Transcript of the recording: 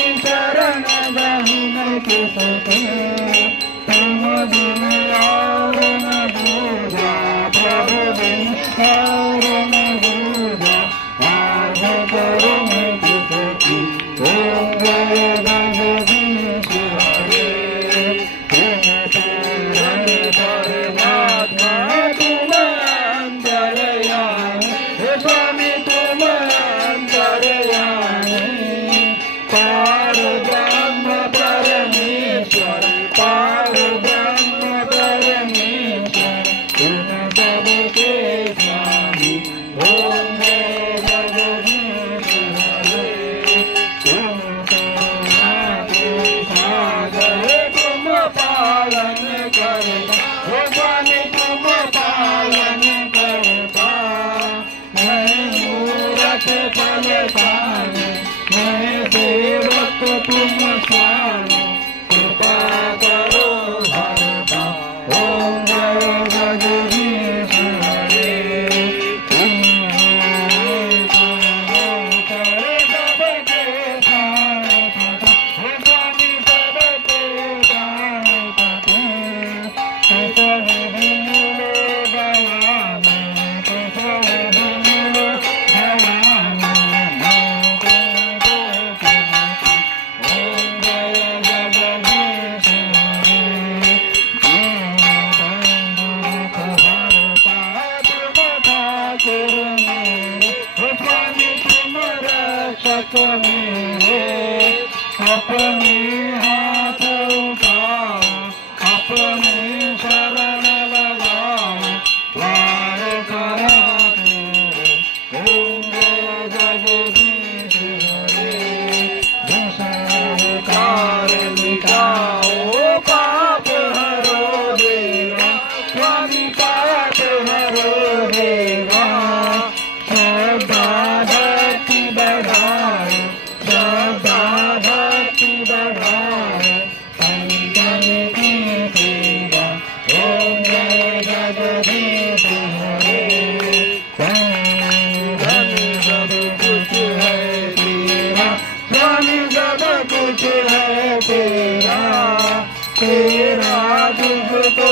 स्वामी शरण गहन के सके तुम बिन और न दूजा प्रभु बिन और न दूजा आध करुण के सखी ओम जय जगदीश हरे तुम परमात्मा तुम अंतर्यामी हे स्वामी तुम अंतर्यामी पार ब्रह्म परमेश्वर पार ब्रह्म परमेश्वर तुम सबके स्वामी ओम जय जगदीश हरे तुम सागर तुम पालन करता हे स्वामी तुम पालन करता मैं मूरत फलदान मैं सेवक तुम स्वामी कृपा करो भरता ओम जय जगदीश हरे तुम करे सबके साथ हे स्वामी सबके साथ सब मिलो गया मैं सब मिलो गया अपने हाथ उठाओ अपने शरण लगाओ वार कराते ओम जय जगदीश हरे संसार मिटाओ पाप हरो देवा स्वामी पाप हरो देवा श्रद्धा भक्ति बढ़ाओ श्रद्धा भक्ति बढ़ाओ संतन की सेवा ओम जय जगदीश हरे धन सब कुछ है तेरा स्वामी सब कुछ है तेरा तेरा तुझको